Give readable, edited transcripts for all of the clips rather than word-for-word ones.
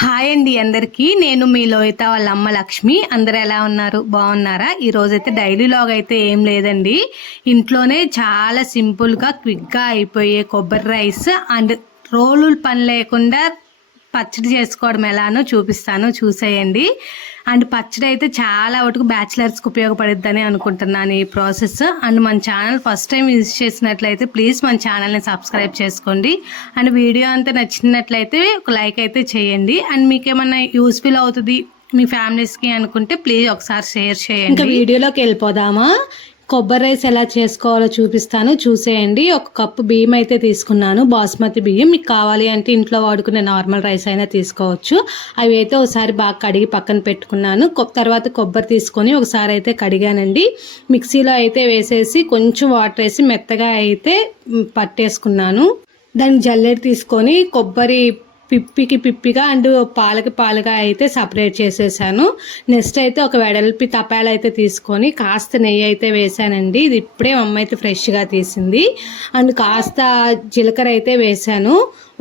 Hi అండి అందరికీ. నేను మీ లోహిత వాళ్ళ అమ్మ లక్ష్మి. అందరూ ఎలా ఉన్నారు? బాగున్నారా? ఈరోజైతే డైలీ లాగ్ అయితే ఏం లేదండి. ఇంట్లోనే చాలా సింపుల్గా క్విక్గా అయిపోయే కొబ్బరి రైస్ అండ్ రోలు పని లేకుండా పచ్చడి చేసుకోవడం ఎలానో చూపిస్తాను, చూసేయండి. అండ్ పచ్చడి అయితే చాలా వరకు బ్యాచిలర్స్కి ఉపయోగపడుద్దని అనుకుంటున్నాను ఈ ప్రాసెస్. అండ్ మన ఛానల్ ఫస్ట్ టైం యూజ్ చేసినట్లయితే ప్లీజ్ మన ఛానల్ని సబ్స్క్రైబ్ చేసుకోండి. అండ్ వీడియో అంతా నచ్చినట్లయితే ఒక లైక్ అయితే చేయండి. అండ్ మీకు ఏమన్నా యూస్ఫుల్ అవుతుంది మీ ఫ్యామిలీస్కి అనుకుంటే ప్లీజ్ ఒకసారి షేర్ చేయండి. ఇంకా వీడియోలోకి వెళ్ళిపోదామా? కొబ్బరి రైస్ ఎలా చేసుకోవాలో చూపిస్తాను, చూసేయండి. ఒక కప్పు బియ్యం అయితే తీసుకున్నాను, బాస్మతి బియ్యం. మీకు కావాలి అంటే ఇంట్లో వాడుకునే నార్మల్ రైస్ అయినా తీసుకోవచ్చు. అవి అయితే ఒకసారి బాగా కడిగి పక్కన పెట్టుకున్నాను. తర్వాత కొబ్బరి తీసుకొని ఒకసారి అయితే కడిగానండి. మిక్సీలో అయితే వేసేసి కొంచెం వాటర్ వేసి మెత్తగా అయితే పట్టేసుకున్నాను. దాన్ని జల్లెడ తీసుకొని కొబ్బరి పిప్పిగా అండ్ పాలుగా అయితే సపరేట్ చేసేసాను. నెక్స్ట్ అయితే ఒక వెడల్పి తపాలు అయితే తీసుకొని కాస్త నెయ్యి అయితే వేసానండి. ఇది ఇప్పుడే అమ్మ అయితే ఫ్రెష్గా తీసింది. అండ్ కాస్త జీలకర్ర అయితే వేసాను.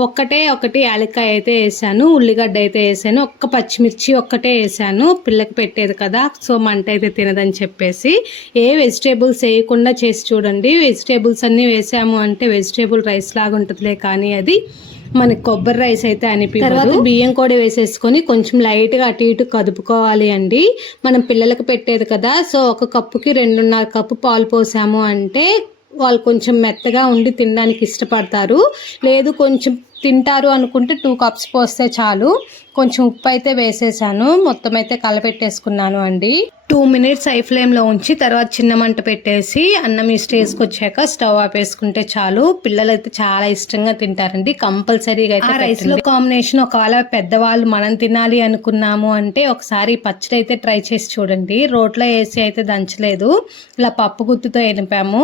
ఒకటి యాలక్కాయ అయితే వేసాను, ఉల్లిగడ్డ అయితే వేసాను, ఒక్క పచ్చిమిర్చి ఒక్కటే వేసాను. పిల్లకి పెట్టేది కదా, సో మంట అయితే తినదని చెప్పేసి. ఏ వెజిటేబుల్స్ వేయకుండా చేసి చూడండి. వెజిటేబుల్స్ అన్నీ వేసాము అంటే వెజిటేబుల్ రైస్ లాగా ఉంటుందిలే, కానీ అది మనకి కొబ్బరి రైస్ అయితే అనిపించదు. తర్వాత బియ్యం కూడా వేసేసుకొని కొంచెం లైట్గా అటు ఇటు కదుపుకోవాలి అండి. మనం పిల్లలకు పెట్టేది కదా, సో ఒక కప్పుకి 2.5 కప్పు పాలు పోసాము అంటే వాళ్ళు కొంచెం మెత్తగా ఉండి తినడానికి ఇష్టపడతారు. లేదు కొంచెం తింటారు అనుకుంటే 2 కప్స్ పోస్తే చాలు. కొంచెం ఉప్పు అయితే వేసేసాను, మొత్తం అయితే కలపెట్టేసుకున్నాను అండి. 2 మినిట్స్ హై ఫ్లేమ్లో ఉంచి తర్వాత చిన్న మంట పెట్టేసి అన్నం ఈ స్టేజ్కి వచ్చాక స్టవ్ ఆపేసుకుంటే చాలు. పిల్లలు అయితే చాలా ఇష్టంగా తింటారండి. కంపల్సరీగా అయితే రైస్లో కాంబినేషన్ ఒకవేళ పెద్దవాళ్ళు మనం తినాలి అనుకున్నాము అంటే ఒకసారి పచ్చడి అయితే ట్రై చేసి చూడండి. రోట్లో వేసి అయితే దంచలేదు, ఇలా పప్పు గుత్తితో ఎనిపాము.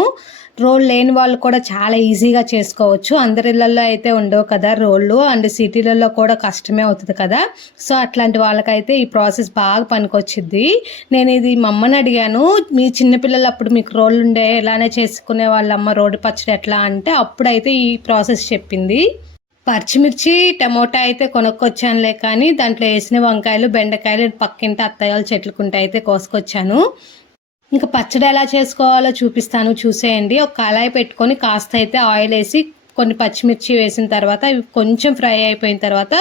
రోల్ లేని వాళ్ళు కూడా చాలా ఈజీగా చేసుకోవచ్చు. అందరిళ్ళల్లో అయితే ఉండవు కదా రోళ్ళు, అండ్ సిటీలలో కూడా కష్టమే అవుతుంది కదా. సో అట్లాంటి వాళ్ళకైతే ఈ ప్రాసెస్ బాగా పనికొచ్చింది. నేను ఇది మా అమ్మని అడిగాను, మీ చిన్నపిల్లలు అప్పుడు మీకు రోళ్ళు ఉండే ఎలానే చేసుకునే వాళ్ళమ్మ రోడ్డు పచ్చడి ఎట్లా అంటే అప్పుడైతే ఈ ప్రాసెస్ చెప్పింది. పచ్చిమిర్చి టమోటా అయితే కొనుక్కొచ్చానులే, కానీ దాంట్లో వేసిన వంకాయలు బెండకాయలు పక్కింటి అత్తయ్యలు చెట్లుకుంటే అయితే కోసుకొచ్చాను. ఇంకా పచ్చడి ఎలా చేసుకోవాలో చూపిస్తాను, చూసేయండి. ఒక కళాయి పెట్టుకొని కాస్త అయితే ఆయిల్ వేసి కొన్ని పచ్చిమిర్చి వేసిన తర్వాత ఇవి కొంచెం ఫ్రై అయిపోయిన తర్వాత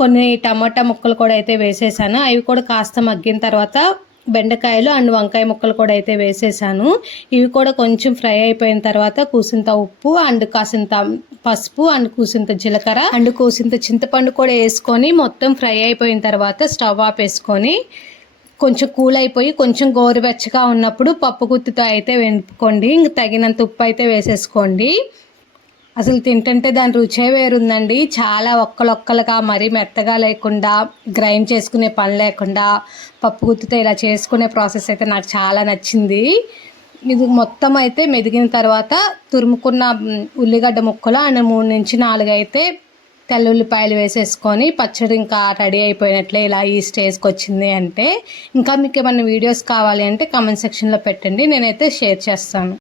కొన్ని టమాటా ముక్కలు కూడా అయితే వేసేసాను. అవి కూడా కాస్త మగ్గిన తర్వాత బెండకాయలు అండ్ వంకాయ ముక్కలు కూడా అయితే వేసేసాను. ఇవి కూడా కొంచెం ఫ్రై అయిపోయిన తర్వాత కూసింత ఉప్పు అండ్ కాసింత పసుపు అండ్ కూసింత జీలకర్ర అండ్ కూసింత చింతపండు కూడా వేసుకొని మొత్తం ఫ్రై అయిపోయిన తర్వాత స్టవ్ ఆపేసుకొని కొంచెం కూల్ అయిపోయి కొంచెం గోరువెచ్చగా ఉన్నప్పుడు పప్పు గుత్తితో అయితే వెనుపుకోండి. ఇంక తగినంత ఉప్పు అయితే వేసేసుకోండి. అసలు తింటుంటే దాని రుచే వేరుందండి. చాలా ఒక్కలొక్కలుగా మరీ మెత్తగా లేకుండా గ్రైండ్ చేసుకునే పని లేకుండా పప్పు గుత్తితో ఇలా చేసుకునే ప్రాసెస్ అయితే నాకు చాలా నచ్చింది. ఇది మొత్తం అయితే మెదిగిన తర్వాత తురుముకున్న ఉల్లిగడ్డ ముక్కలు అండ్ 3 నుంచి 4 అయితే తెల్లుల్లిపాయలు వేసేసుకొని పచ్చడి ఇంకా రెడీ అయిపోయినట్లే. ఇలా ఈ స్టేజ్కి వచ్చింది అంటే ఇంకా మీకు ఏమైనా వీడియోస్ కావాలి అంటే కామెంట్ సెక్షన్లో పెట్టండి, నేనైతే షేర్ చేస్తాను.